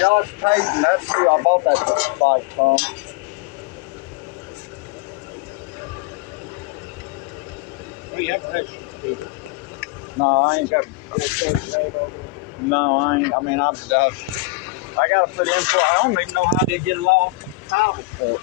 Josh Payton, that's who I bought that bike from. Well, you have to have No, I ain't got. No, I ain't. I mean, I gotta put in for. I don't even know how to get it off the title.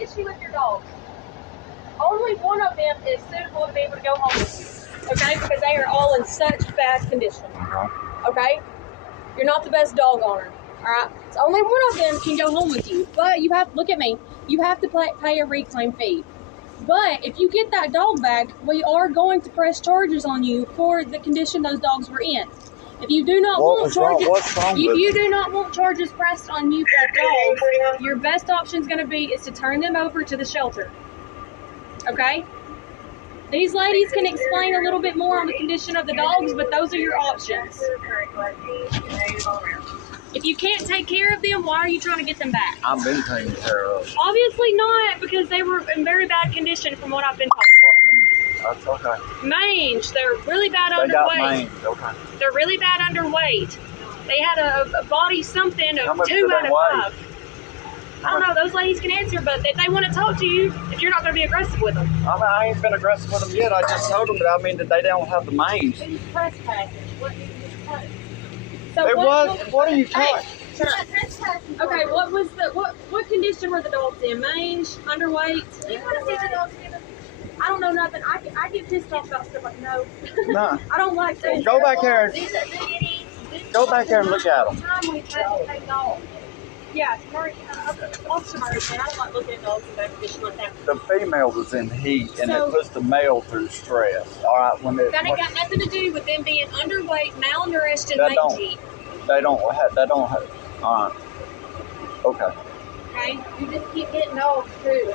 Issue with your dog. Only one of them is suitable to be able to go home with you, okay? Because they are all in such bad condition, okay? You're not the best dog owner, all right? So only one of them can go home with you. But you have, look at me, you have to pay a reclaim fee. But if you get that dog back, we are going to press charges on you for the condition those dogs were in. If you do not want charges pressed on you for dogs, your best option is going to be is to turn them over to the shelter. Okay? These ladies can explain a little bit more on the condition of the dogs, but those are your options. If you can't take care of them, why are you trying to get them back? I've been taking care of. Obviously not, because they were in very bad condition from what I've been told. That's okay. Mange, they're really bad underweight. They got mange, okay. They're really bad underweight. They had a body something of 2 out of 5. I don't know, those ladies can answer, but if they want to talk to you, if you're not going to be aggressive with them. I mean, I ain't been aggressive with them yet. I just told them that they don't have the mange. These trespassers. What did you just say? What are you talking? Okay, what condition were the dogs in? Mange, underweight? You want to see the dogs in? I don't know nothing. I get pissed off about stuff like no. No. I don't like saying. Go back there. Go back there and look at them. Yeah, Officer Murray said, I don't like looking at dogs in bad condition like that. The female was in heat, and it puts the male through stress. All right, that ain't got nothing to do with them being underweight, malnourished, and mangy. They don't have. All right. Okay. Okay, you just keep getting dogs too.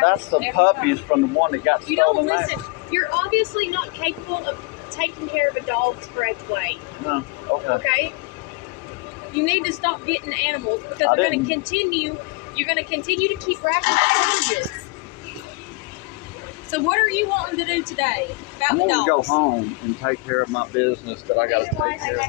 That's the puppies from the one that got stolen. You don't listen. You're obviously not capable of taking care of a dog's correct way. No. Okay. Okay. You need to stop getting animals because you're going to continue to keep racking up charges. So what are you wanting to do today about the dogs? I want to go home and take care of my business that I got to take care of.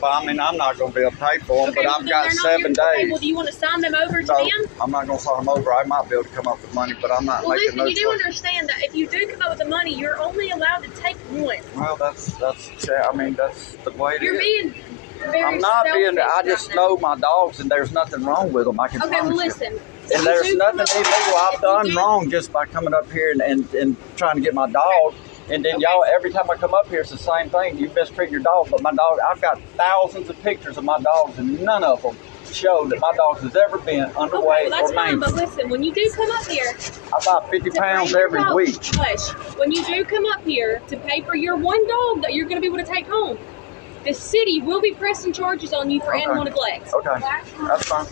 I'm not going to be able to pay for them, but I've got 7 days. Okay, well, do you want to sign them over to them? I'm not going to sign them over. I might be able to come up with money, but I'm not making no choice. You do understand that if you do come up with the money, you're only allowed to take one. Well, that's the way it is. You're being very I'm not being. I just know my dogs, and there's nothing wrong with them. I can promise you. Listen. And there's nothing illegal I've done wrong just by coming up here and trying to get my dog. And then y'all, every time I come up here, it's the same thing. You mistreat your dog, but my dog, I've got thousands of pictures of my dogs, and none of them show that my dog has ever been underweight or mangy. But listen, when you do come up here, I buy 50 pounds every week. When you do come up here to pay for your one dog that you're going to be able to take home, the city will be pressing charges on you for animal neglect. Okay, that's fine.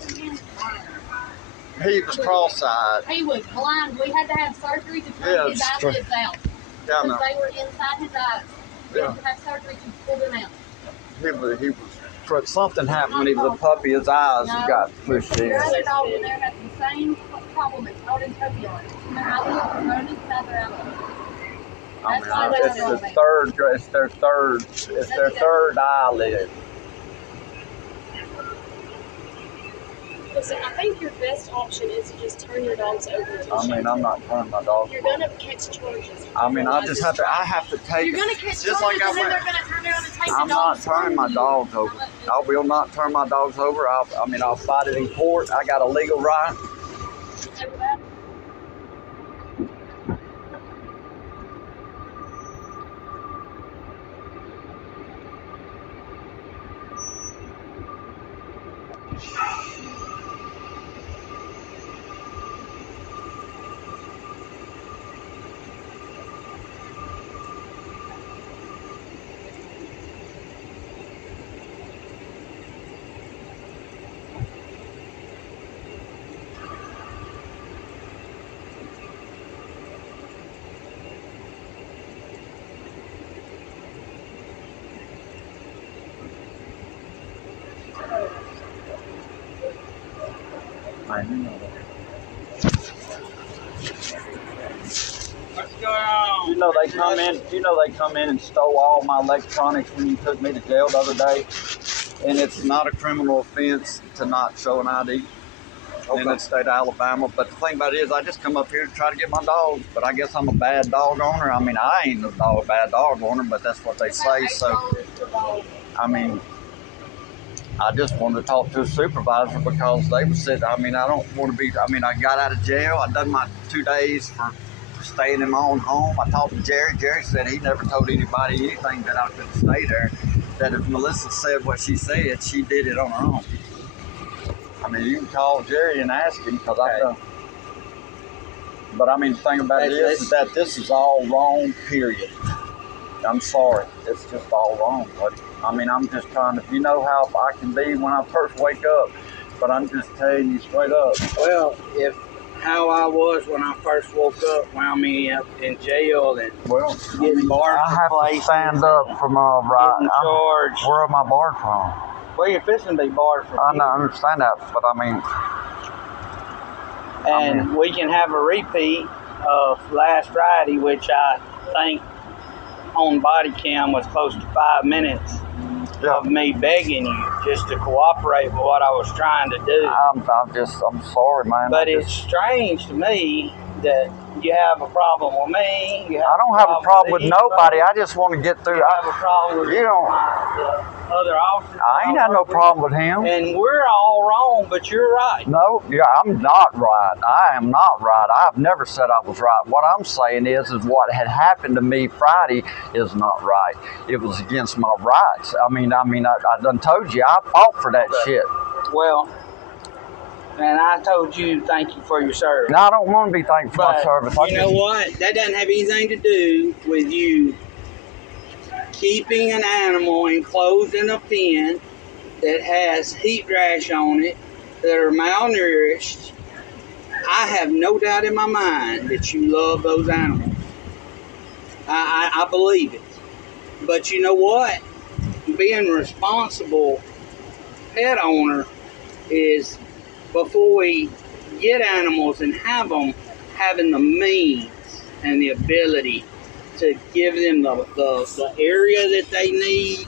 He was cross-eyed. He was blind. We had to have surgery to pull his eyelids out. Yeah, because they were inside his eyes. We had to have surgery to pull them out. He was something happened when he was a puppy. His eyes got pushed in. The other dog in there has the same problem. It's called turbulence. Their eyelids are running inside their eyelids. It's their third eyelid. Listen, I think your best option is to just turn your dogs over to the shelter. I'm not turning my dogs You're over. gonna catch charges. I have to take. You're gonna catch just charges, like I and then went. they're gonna turn around and take I'm the not dogs turning my from dogs over. I will not turn my dogs over. I'll fight it in court. I got a legal right. you. Over that. What's going on? You know they come in and stole all my electronics when you took me to jail the other day. And it's not a criminal offense to not show an ID in the state of Alabama. But the thing about it is, I just come up here to try to get my dogs. But I guess I'm a bad dog owner. I mean, I ain't a bad dog owner, but that's what they say. So, I mean, I just wanted to talk to a supervisor because they were sitting. I mean, I don't want to be. I mean, I got out of jail. I done my 2 days for staying in my own home. I talked to Jerry. Jerry said he never told anybody anything that I couldn't stay there. That if Melissa said what she said, she did it on her own. I mean, you can call Jerry and ask him because I've done. But I mean, the thing about it is that this is all wrong, period. I'm sorry. It's just all wrong, buddy. I mean, I'm just trying to, you know how I can be when I first wake up, but I'm just telling you straight up. Well, if how I was when I first woke up wound me up in jail and getting barred I have for to places stand up for my right. getting charged. Where am I barred from? Well, you're fixing to be barred for I understand that, but I mean... And we can have a repeat of last Friday, which I think on body cam was close to 5 minutes of me begging you just to cooperate with what I was trying to do. I'm sorry, man. But it's strange to me that you have a problem with me. I don't have a problem with nobody. I just want to get through. You have a problem with You don't. the other officers. I ain't had no problem with him. And we're all wrong, but you're right. No, I'm not right. I am not right. I've never said I was right. What I'm saying is what had happened to me Friday is not right. It was against my rights. I done told you, I fought for that shit. Well, and I told you thank you for your service. No, I don't want to be thankful for my service. You know what? That doesn't have anything to do with you keeping an animal enclosed in a pen that has heat rash on it, that are malnourished. I have no doubt in my mind that you love those animals. I believe it. But you know what? Being a responsible pet owner is, before we get animals and have them, having the means and the ability to give them the area that they need,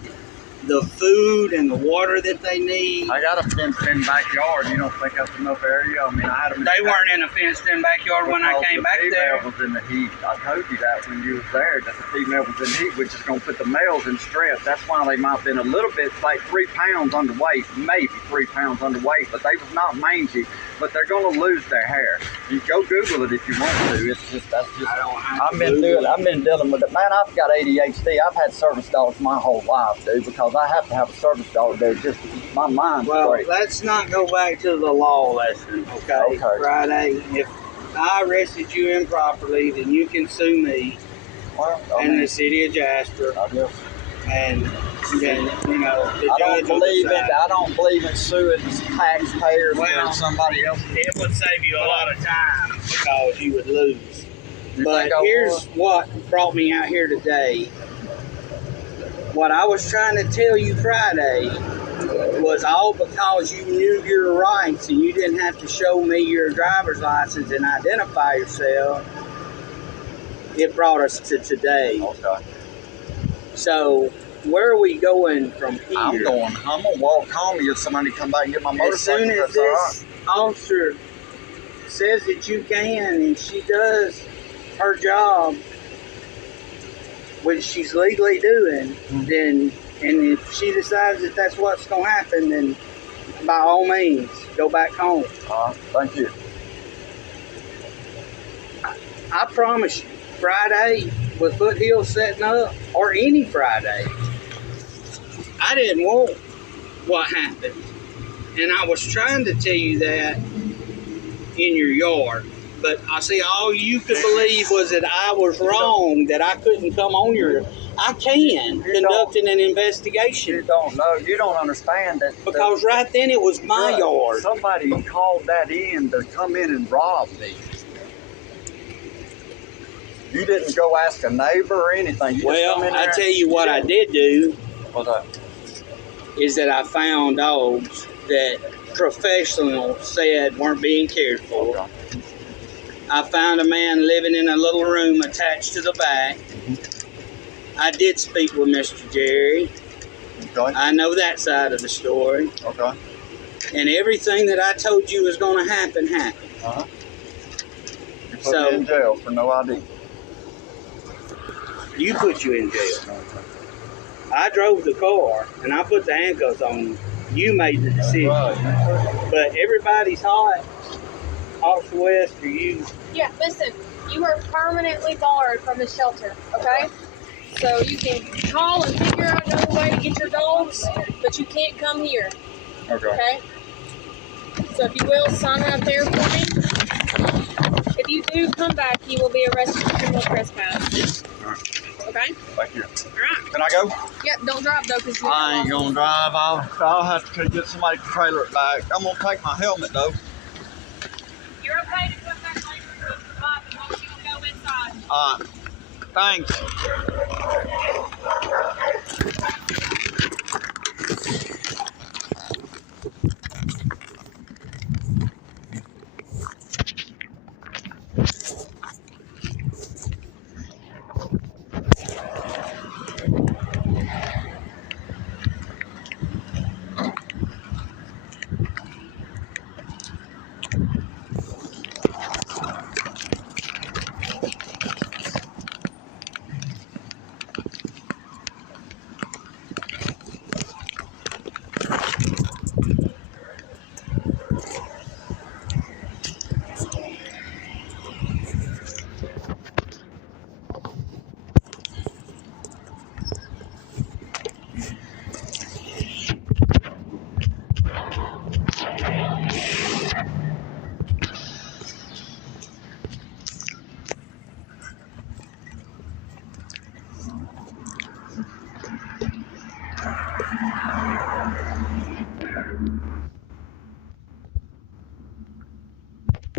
the food and the water that they need. I got a fenced-in backyard. You don't think that's enough area? I mean, I had them. They weren't in a fenced-in backyard when I came back there. The female was in the heat. I told you that when you was there, that the female was in the heat, which is going to put the males in stress. That's why they might have been a little bit, like 3 pounds underweight, maybe 3 pounds underweight, but they was not mangy. But they're going to lose their hair. You go Google it if you want to. It's just I've been dealing with it, man. I've got ADHD. I've had service dogs my whole life, dude, because I have to have a service dog there just to keep my mind straight. Let's not go back to the law lesson, okay? Friday, if I arrested you improperly, then you can sue me in the city of Jasper. I guess. And then, you know, the I judge don't believe will decide. I don't believe in suing taxpayers for somebody else. It would save you a lot of time because you would lose. But think I here's would? what brought me out here today. What I was trying to tell you Friday was all because you knew your rights and you didn't have to show me your driver's license and identify yourself. It brought us to today. Okay. So, where are we going from here? I'm gonna walk home. If somebody come back and get my motorcycle, As soon as that's all right. officer says that you can, and she does her job, which she's legally doing, then, and if she decides that that's what's going to happen, then by all means, go back home. Thank you. I promise you, Friday with Foothills setting up, or any Friday, I didn't want what happened. And I was trying to tell you that in your yard. But I see all you could believe was that I was wrong, that I couldn't come on your... I can, conducting an investigation. You don't know. You don't understand that. Because right then it was my yard. Somebody called that in to come in and rob me. You didn't go ask a neighbor or anything. You just come in there. I tell you what I did do. What's that? Is that I found dogs that professionals said weren't being cared for. Okay. I found a man living in a little room attached to the back. I did speak with Mr. Jerry. Okay. I know that side of the story. Okay. And everything that I told you was going to happen, happened. Uh-huh. You put me in jail for no ID. You put you in jail. I drove the car, and I put the handcuffs on you. You made the decision. Right. But everybody's hot. Officer West, are you... Yeah, listen, you are permanently barred from the shelter, okay? So you can call and figure out another way to get your dogs, but you can't come here, okay? So if you will, sign right there for me. If you do come back, you will be arrested for criminal trespass. Okay? Thank you. All right. Can I go? Yep, don't drive though, because I ain't gonna drive. I'll have to get somebody to trailer it back. I'm gonna take my helmet though. You're okay to come back later to the lot as long as you don't go inside. Thanks.